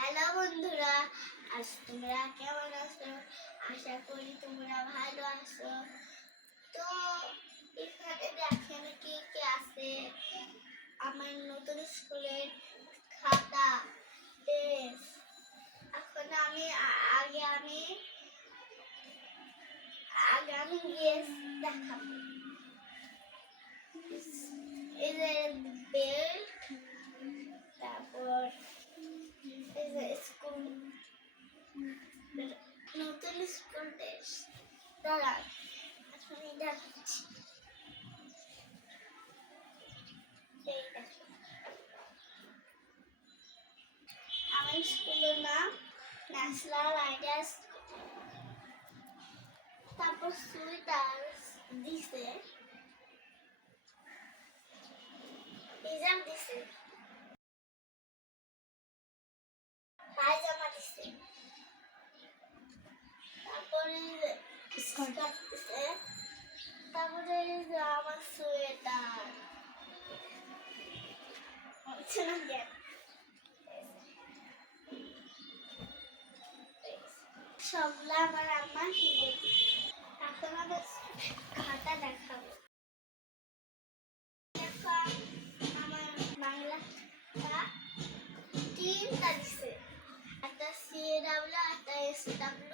Hello বন্ধুরা, আজ তোমরা কেমন আছো? আশা করি তোমরা ভালো আছো। তো এখানে দেখেন কি কি আছে। আমার নতুন স্কুলের খাতা, ড্রেস। এখন আমি ড্রেস দেখাবো। এই যে বেল্ট, তারপর এই যে স্কুল, নতুন স্কুল ড্রেস। দাঁড়ান, এখন এই দেখাচ্ছি। এই দেখো, আমার স্কুলের নাম ন্যাশনাল আইডিয়া স্কুল। তারপর সুইটার দিছে, হিজাব দিছে, পায়জামা দিছে, তারপরে স্কার্ট দিছে, তারপরে আমার সোয়েটার সবগুলো আমার আম্মা কিনে দিছে। এখন আমার খাতা দেখাবো। আমার বাংলাটা তিনটা দিছে, একটা CAW, একটা SW,